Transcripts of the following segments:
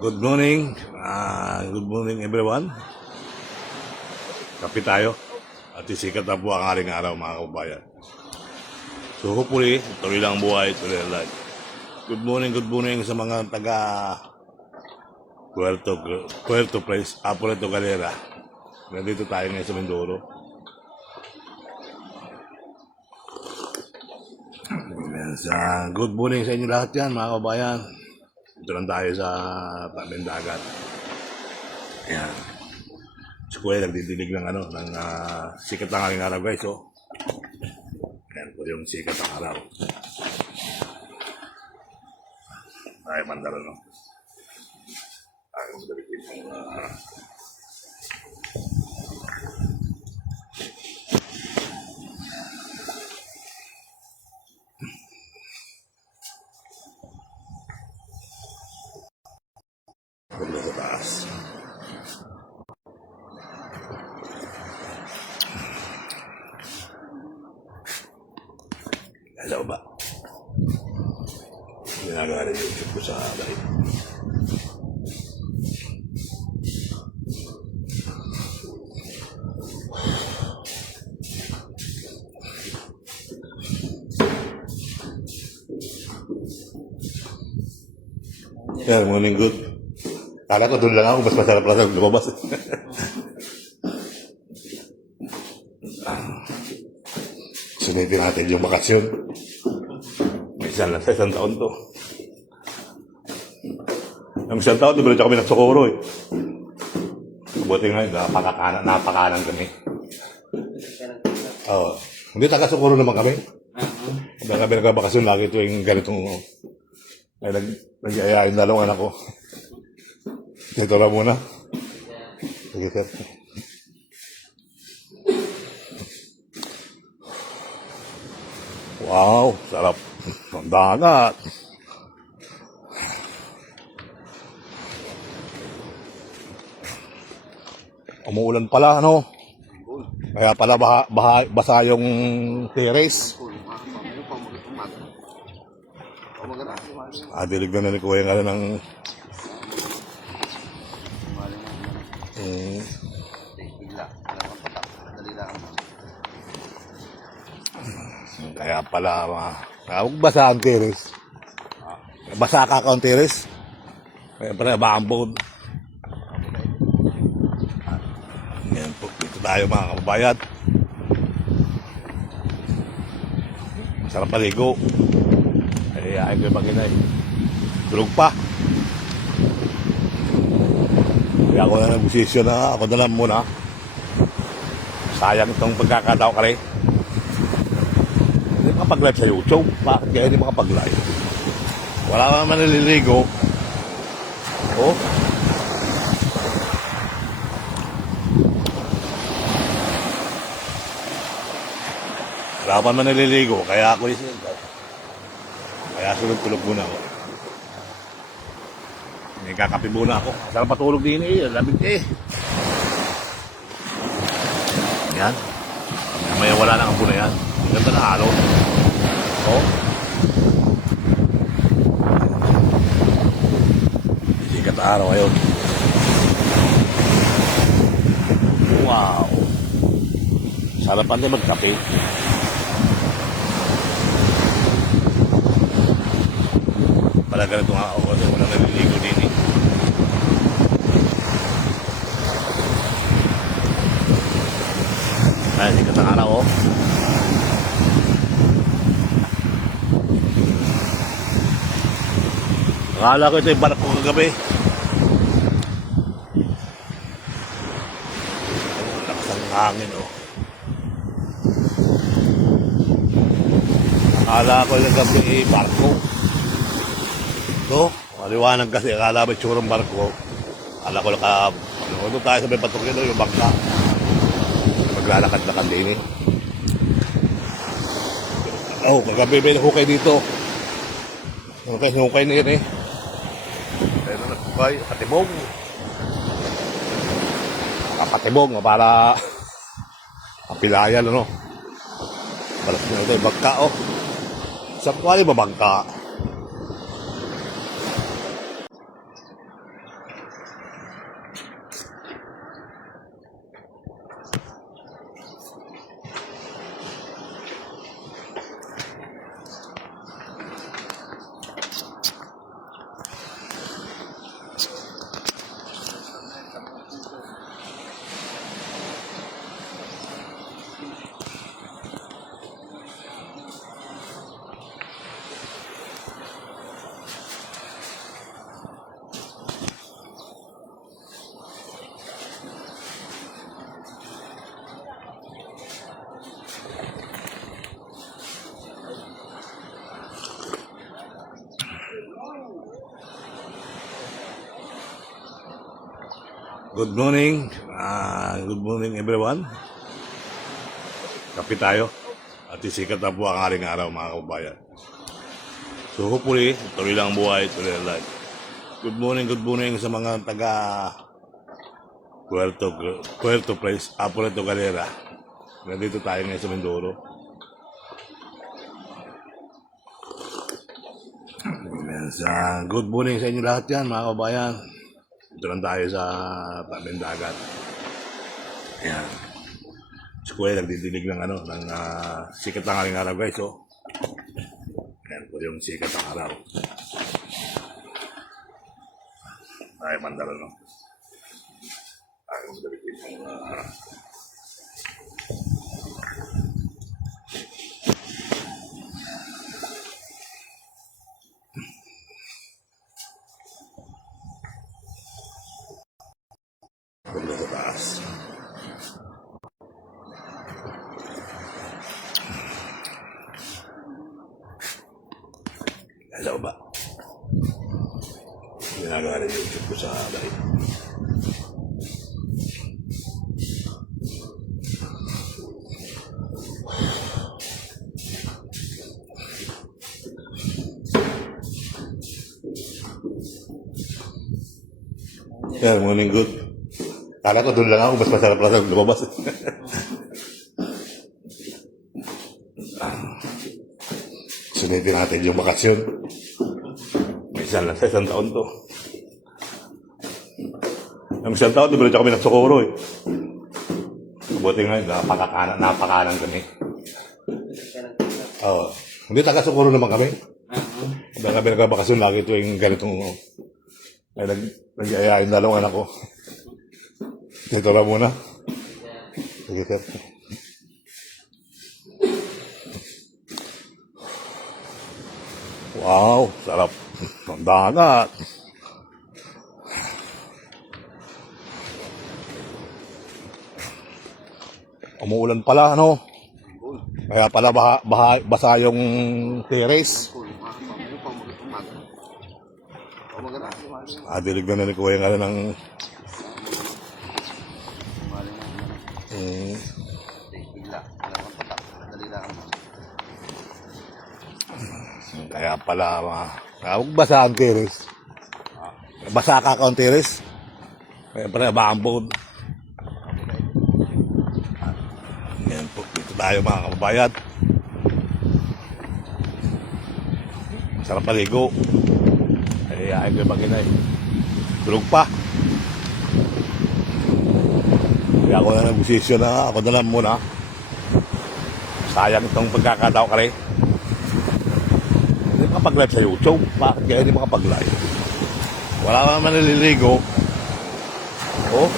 Good morning everyone. Kape tayo. At isikat na po ang aring araw mga kababayan. So hopefully, tuloy lang buhay, tuloy lang life. Good morning sa mga taga Puerto Galera. Nandito tayo ngayon sa Mindoro. Good morning sa inyo lahat yan mga kababayan. Dito lang tayo sa tabing dagat. Ayan. Si Kuya nagdidilig ng sikat ng aking araw guys. Oh. Ayan po yung sikat ng araw. Ay, mandala no. Ay, magdalikin mo. Sa taas. Hello ba? Ginagawa na YouTube ko sa bahay. Yeah, morning good. Kala ko doon lang ako, mas masarap lang sa lumabas. Sunitin natin yung bakasyon. May isang lang sa isang taon to. Ang isang taon, diba kami ng Socorro eh. Buti nga, napakanan kami. Oo. Hindi taga Socorro naman kami. Kaya kami nagkabakasyon lagi ito yung ganitong... Ay, nag-iayain dalawang anak ko. Dito lang muna. Sige, sir. Wow, sarap. Ang dagat. Umuulan pala, ano? Kaya pala basa yung terrace. Dilig na ni Kuya nga ng kaya pala basa ang terrace. Basa ka ang terrace. Kaya pala baambon. Yan po, dito tayo mga kababayan. Sarap paligo. Ay ko yung maginay. Tulog pa. Kaya ako na nag-posisyon na ako na lang muna. Sayang itong pagkakataon ka rin. Hindi makapag-live sa YouTube. Bakit kaya hindi makapag-live? Wala naman naliligo. Oh. Wala pa man naliligo. Kaya ako sunod-tulog muna ako. May kakape muna ako. Sarap patulog din eh. Lamig eh. Yan. May wala na ang puno yan. Ganda na halo. Oh. Sikat na araw ngayon. Wow. Sarapan din magkape. Pala ganito nga ako kasi walang naliligo din eh. Ay, sikat ang araw oh. Akala ko ito yung barko kagabi. Lakas ang hangin oh. Akala ko yung gabi barko. No? Maliwanag kasi, akala ba itsurang barko. Akala ko doon tayo sa may patukyo doon, yung bangka. Maglalakad-lakad din eh. Oh, kagabi may hukay dito. Hukay na yun eh. Pero naghukay, patibong. Nakapatibong, para kapilayan, ano. Balas na ito, yung bangka oh. Sa kwali babangka. Good morning. Good morning everyone. Kape tayo. At isikat na po ang aring araw mga kababayan. So hopefully, tuloy lang ang buhay, tuloy lang life. Good morning sa mga taga Puerto Place, Puerto Galera. Nandito tayo ngayon sa Mindoro. Good morning sa inyo lahat yan mga kababayan. Ito lang tayo sa tabing dagat. Ayan. Si Kuya nagdidilig ng sikat ng aring araw guys. Oh. Ayan po yung sikat ng araw. Ay, mandala no. Ay, magdalitin yung punta sa taas. Sa baba. Ginagawa rin yung YouTube ko sa live. Yeah, morning good. Kala ko doon lang ako, mas masarap lang sa lumabas. Sunitin natin yung bakasyon. May isang lang sa isang taon to. Ang isang taon, diba kami ng Socorro eh. Mabuti nga, napakanan kami. Oo. Hindi taga Socorro naman kami. Dahil kami nagbabakasyon lagi ito yung ganitong... Ay, nag-iayain dalawang anak ko. Dito na muna. Sige, sir. Wow, sarap. Ang dagat. Umuulan pala, ano? Kaya pala basa yung terrace. Dilig na ni Kuya nga ng kaya pala basa ang terrace. Basa ka ang terrace. Kaya pala maambod. Yan po, dito tayo mga kababayan. Sarap paligo. Kaya ayaw ko maginay. Tulog pa. Kaya ako na nag-desisyon na ako na lang muna. Sayang itong pagkakataon ka rin. Hindi makapag-live sa YouTube. Bakit kaya hindi makapag-live? Wala ka naman naliligo. Oh.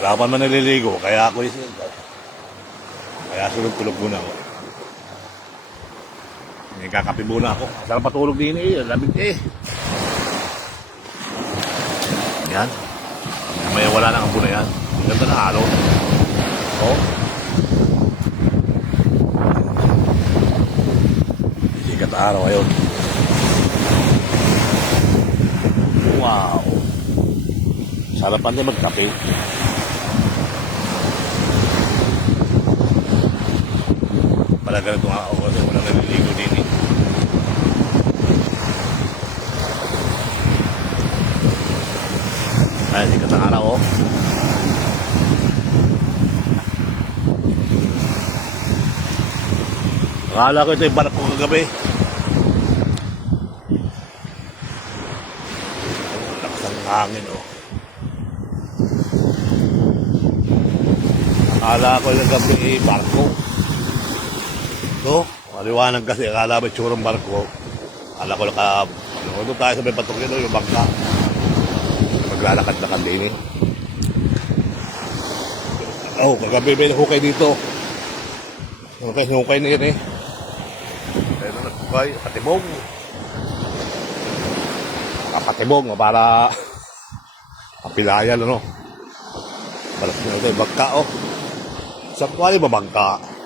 Wala ka naman naliligo. Kaya ako isip. Kaya tulog muna ako. Kakape muna ako. Sarap patulog din eh. Lamig eh. Yan. May wala nang ampo na yan. Ang ganda na halo. Oh. Sikat araw ngayon. Wow. Sarapan din magkape. Pala ganito nga ako kasi walang naliligo din eh. Ay, sikat ang araw oh. Akala ko ito yung barko kagabi. Lakas ng hangin, oh. Akala ko yung gabi barko. No? Maliwanag kasi. Akala ba itsurang barko. Akala ko doon tayo sa may patok yun, yung bangka. Maglalakad-lakad din eh. Oh, kagabi may hukay dito. Hukay na yun eh. Ayun na nagkukay. Patibong. Patibong para kapilayan, ano. Balas nyo ito yung bangka, oh. Sa kwali ba bangka?